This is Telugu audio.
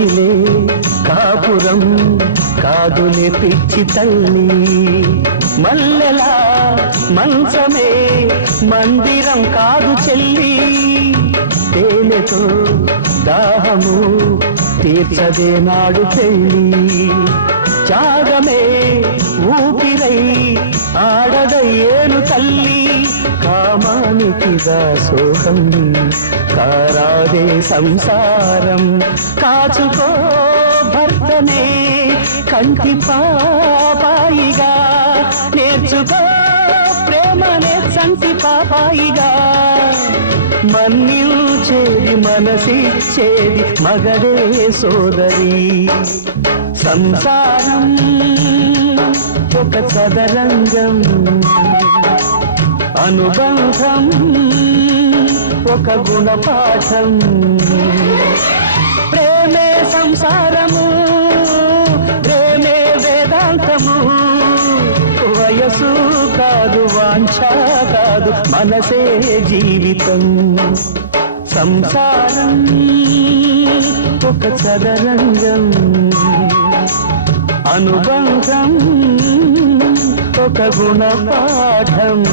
కాకిలే కాపురం కాదులే పిచ్చి తల్లి. మల్లెలా మంచమే మందిరం కాదు చెల్లి. తేలితో దాహము తీర్చదే నాడు పెళ్ళి. త్యాగమే ఊపిరై ఆడద ఏను తల్లి. కామానికి దాసోహం కా కారాదే సంసారం. కాచుకో భర్తనే కంటి పాపాయిగా. నేర్చుకో ప్రేమనే సంటి పాపాయిగా. మన్నిల్చేది మనసిచ్చేది మగడే సోదరి. సంసారం ఒక చదరంగం. అనుబంధం ఒక గుణపాఠం. ప్రేమే సంసారము ప్రేమే వేదాంతము. వయసు కాదు వాంఛ కాదు మనసే జీవితం. సంసారం ఒక చదరంగం. అనుబంధం ఒక గుణపాఠం.